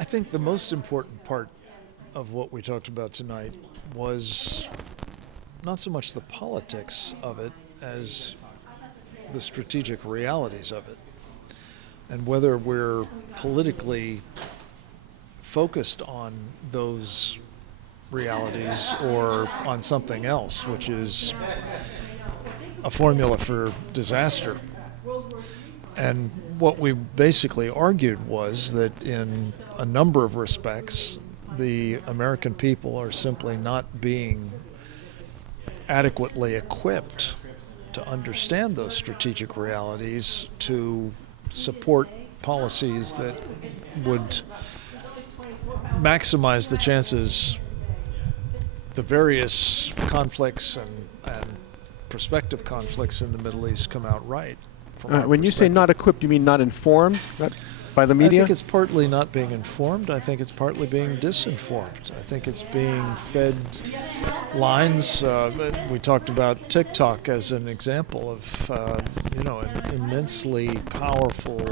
I think the most important part of what we talked about tonight was not so much the politics of it as the strategic realities of it, and whether we're politically focused on those realities or on something else, which is a formula for disaster. And what we basically argued was that in a number of respects, the American people are simply not being adequately equipped to understand those strategic realities, to support policies that would maximize the chances the various conflicts and prospective conflicts in the Middle East come out right. When you say not equipped, you mean not informed by the media? I think it's partly not being informed. I think it's partly being disinformed. I think it's being fed lines. We talked about TikTok as an example of an immensely powerful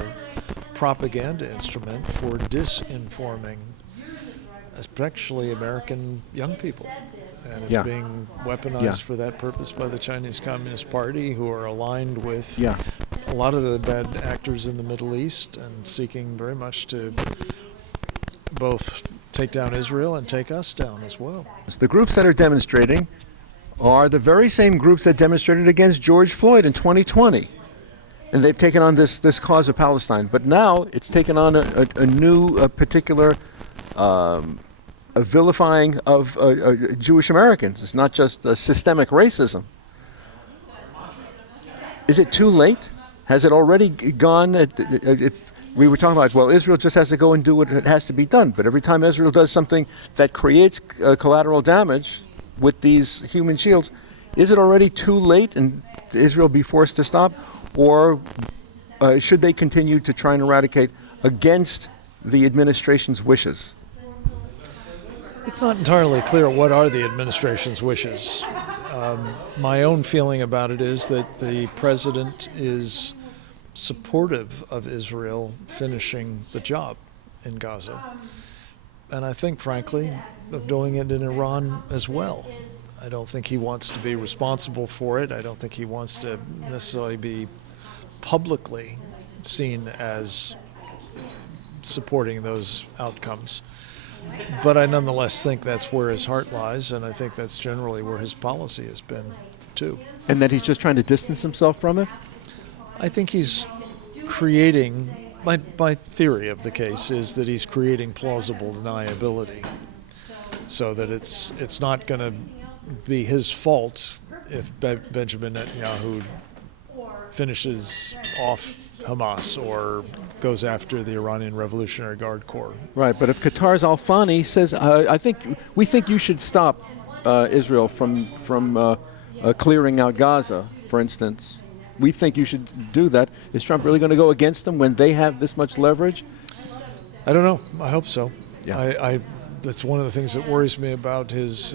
propaganda instrument for disinforming, especially American young people. And it's being weaponized for that purpose by the Chinese Communist Party, who are aligned with a lot of the bad actors in the Middle East and seeking very much to both take down Israel and take us down as well. The groups that are demonstrating are the very same groups that demonstrated against George Floyd in 2020. And they've taken on this cause of Palestine. But now it's taken on a new particular a vilifying of Jewish Americans. It's not just systemic racism. Is it too late? Has it already gone? If we were talking about, well, Israel just has to go and do what it has to be done. But every time Israel does something that creates collateral damage with these human shields, is it already too late and Israel be forced to stop? Or should they continue to try and eradicate against the administration's wishes? It's not entirely clear what are the administration's wishes. My own feeling about it is that the president is supportive of Israel finishing the job in Gaza. And I think, frankly, of doing it in Iran as well. I don't think he wants to be responsible for it. I don't think he wants to necessarily be publicly seen as supporting those outcomes. But I nonetheless think that's where his heart lies, and I think that's generally where his policy has been, too. And that he's just trying to distance himself from it? I think he's creating, my theory of the case is that he's creating plausible deniability, so that it's not going to be his fault if Benjamin Netanyahu finishes off Hamas or goes after the Iranian Revolutionary Guard Corps. Right, but if Qatar's Al-Thani says, we think you should stop Israel from clearing out Gaza, for instance, we think you should do that. Is Trump really going to go against them when they have this much leverage? I don't know. I hope so. Yeah. That's one of the things that worries me about his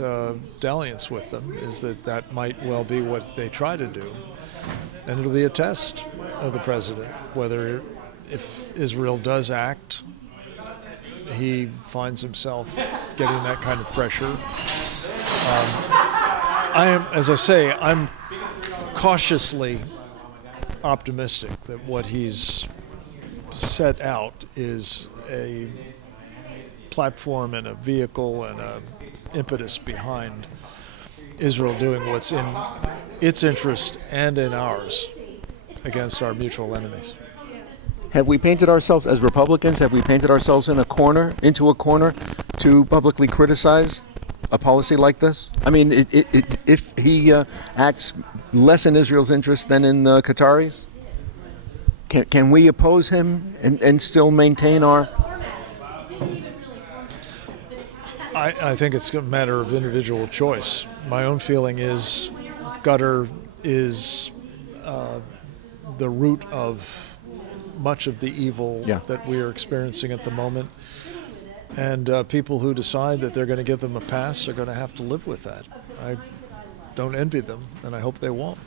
dalliance with them, is that might well be what they try to do. And it'll be a test of the president, whether if Israel does act, he finds himself getting that kind of pressure. I'm cautiously optimistic that what he's set out is a platform and a vehicle and an impetus behind Israel doing what's in its interest and in ours against our mutual enemies. Have we painted ourselves, as Republicans, into a corner to publicly criticize a policy like this? I mean, if he acts less in Israel's interest than in the Qataris, can we oppose him and still maintain our... I think it's a matter of individual choice. My own feeling is Qatar is the root of much of the evil that we are experiencing at the moment. And people who decide that they're going to give them a pass are going to have to live with that. I don't envy them, and I hope they won't.